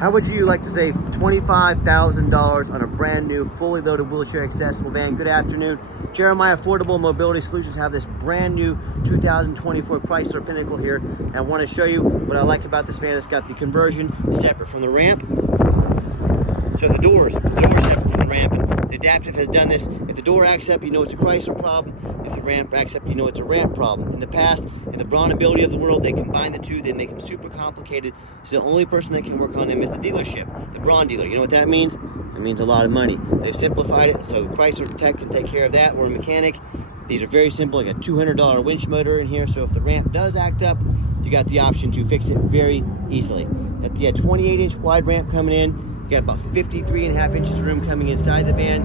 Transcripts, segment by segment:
How would you like to save $25,000 on a brand new, fully loaded wheelchair accessible van? Good afternoon. Jeremiah Affordable Mobility Solutions have this brand new 2024 Chrysler Pinnacle here. And I want to show you what I like about this van. It's got the conversion separate from the ramp. So the doors separate from the ramp. And the Adaptive has done this. If the door acts up, you know it's a Chrysler problem. If the ramp acts up, you know it's a ramp problem. In the past, in the brawn ability of the world, they combine the two. They make them super complicated. So the only person that can work on them is the dealership, the brawn dealer. You know what that means? It means a lot of money. They've simplified it, so Chrysler Tech can take care of that, or a mechanic. These are very simple, like a $200 winch motor in here. So if the ramp does act up, you got the option to fix it very easily. At the 28-inch wide ramp coming in, you got about 53.5 inches of room coming inside the van,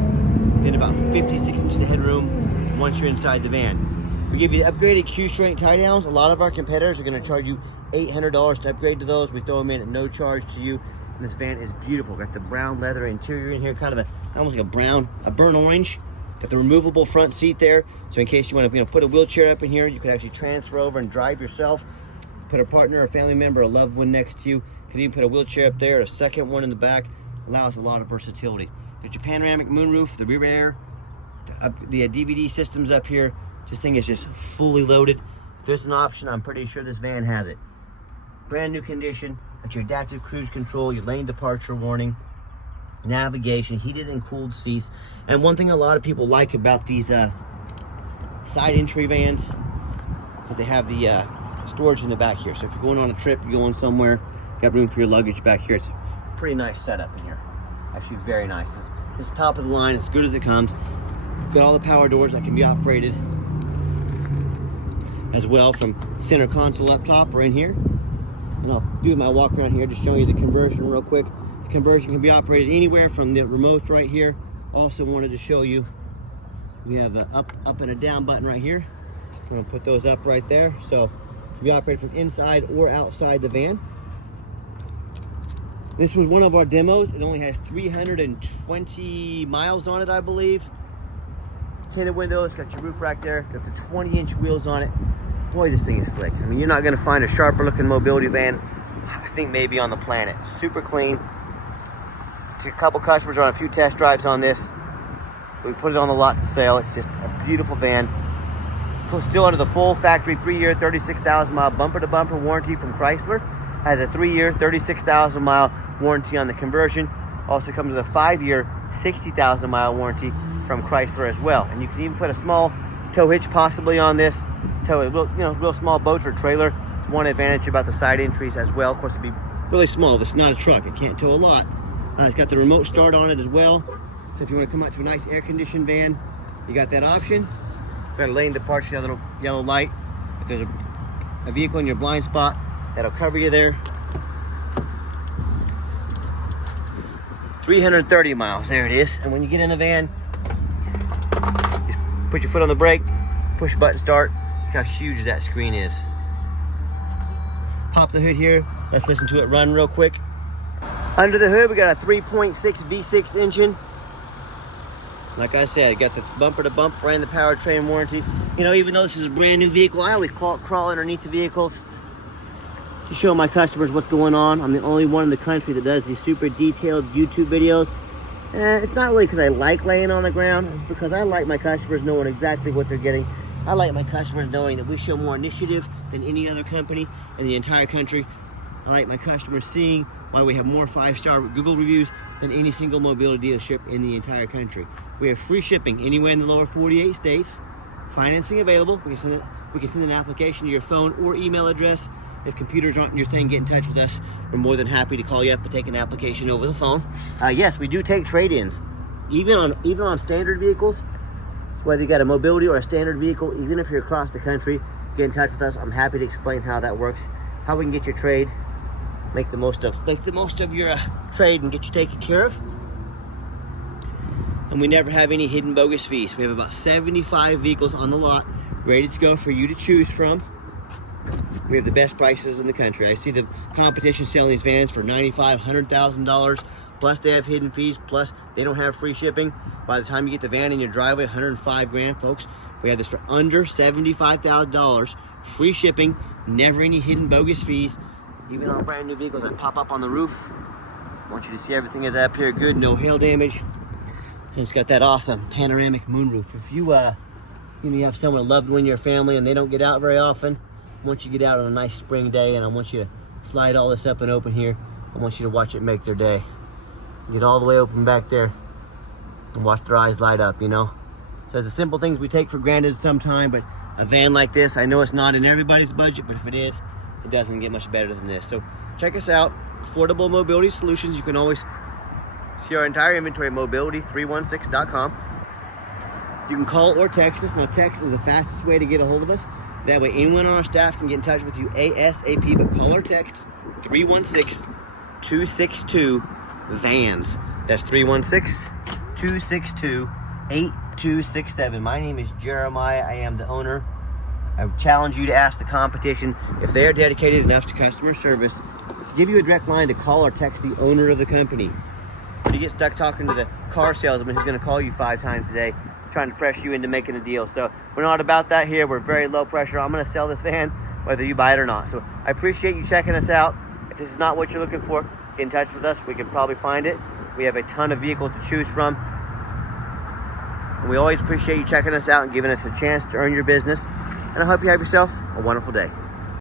and about 56 inches of headroom once you're inside the van. We give you the upgraded Q-strength tie downs. A lot of our competitors are going to charge you $800 to upgrade to those. We throw them in at no charge to you. And this van is beautiful. Got the brown leather interior in here, kind of almost like a burnt orange. Got the removable front seat there, so in case you want to put a wheelchair up in here, you could actually transfer over and drive yourself. Put a partner, a family member, a loved one next to you. Could even put a wheelchair up there, a second one in the back. Allows a lot of versatility. Got your panoramic moonroof, the rear air, the DVD systems up here. This thing is just fully loaded. If there's an option, I'm pretty sure this van has it. Brand new condition. Got your adaptive cruise control, your lane departure warning, navigation, heated and cooled seats. And one thing a lot of people like about these side entry vans is they have the storage in the back here. So if you're going on a trip, you're going somewhere, got room for your luggage back here. It's a pretty nice setup in here. Actually very nice. It's top of the line, as good as it comes. Got all the power doors that can be operated as well from center console up top or in here. And I'll do my walk around here, just showing you the conversion real quick. The conversion can be operated anywhere from the remote right here. Also wanted to show you, we have an up and a down button right here. I'm gonna put those up right there. So it can be operated from inside or outside the van. This was one of our demos. It only has 320 miles on it, I believe. Tinted windows, got your roof rack there, got the 20-inch wheels on it. Boy, this thing is slick. I mean, you're not gonna find a sharper looking mobility van, I think maybe on the planet. Super clean. A couple customers are on a few test drives on this. We put it on the lot to sale. It's just a beautiful van. Still under the full factory 3-year, 36,000 mile bumper to bumper warranty from Chrysler. Has a 3-year, 36,000 mile warranty on the conversion. Also comes with a 5-year, 60,000 mile warranty from Chrysler as well. And you can even put a small tow hitch possibly on this. Tow a real small boat or trailer. It's one advantage about the side entries as well. Of course, it'd be really small. This is not a truck. It can't tow a lot. It's got the remote start on it as well. So if you want to come out to a nice air-conditioned van, you got that option. Got a lane departure, little yellow light. If there's a vehicle in your blind spot, that'll cover you there. 330 miles, there it is. And when you get in the van, just put your foot on the brake, push button start. Look how huge that screen is. Pop the hood here. Let's listen to it run real quick. Under the hood, we got a 3.6 V6 engine. Like I said, got the bumper to bumper and the powertrain warranty. You know, even though this is a brand new vehicle, I always crawl underneath the vehicles to show my customers what's going on. I'm the only one in the country that does these super detailed YouTube videos. It's not really because I like laying on the ground. It's because I like my customers knowing exactly what they're getting. I like my customers knowing that we show more initiative than any other company in the entire country. I like my customers seeing why we have more 5-star Google reviews than any single mobility dealership in the entire country. We have free shipping anywhere in the lower 48 states. Financing available. We can send an application to your phone or email address. If computers aren't your thing, get in touch with us. We're more than happy to call you up and take an application over the phone. Yes, we do take trade-ins, even on standard vehicles. So whether you got a mobility or a standard vehicle, even if you're across the country, get in touch with us. I'm happy to explain how that works, how we can get your trade, make the most of your trade and get you taken care of. And we never have any hidden bogus fees. We have about 75 vehicles on the lot ready to go for you to choose from. We have the best prices in the country. I see the competition selling these vans for $95,000, $100,000. Plus they have hidden fees. Plus they don't have free shipping. By the time you get the van in your driveway, $105 grand, folks. We have this for under $75,000. Free shipping, never any hidden bogus fees. Even on brand new vehicles that pop up on the roof. I want you to see everything is up here good, no hail damage. And it's got that awesome panoramic moonroof. If you you have someone, a loved one in your family, and they don't get out very often, I want you to get out on a nice spring day, and I want you to slide all this up and open here. I want you to watch it make their day. Get all the way open back there and watch their eyes light up, you know? So it's the simple things we take for granted sometimes, but a van like this, I know it's not in everybody's budget, but if it is, it doesn't get much better than this. So check us out, Affordable Mobility Solutions. You can always see our entire inventory at mobility316.com. You can call or text us. Now, text is the fastest way to get a hold of us. That way, anyone on our staff can get in touch with you ASAP, but call or text 316-262-VANS. That's 316-262-8267. My name is Jeremiah. I am the owner. I challenge you to ask the competition if they are dedicated enough to customer service to give you a direct line to call or text the owner of the company. If you get stuck talking to the car salesman who's going to call you 5 times a day, trying to press you into making a deal. So we're not about that here. We're very low pressure. I'm going to sell this van whether you buy it or not. So I appreciate you checking us out. If this is not what you're looking for, get in touch with us. We can probably find it. We have a ton of vehicles to choose from. And we always appreciate you checking us out and giving us a chance to earn your business. And I hope you have yourself a wonderful day.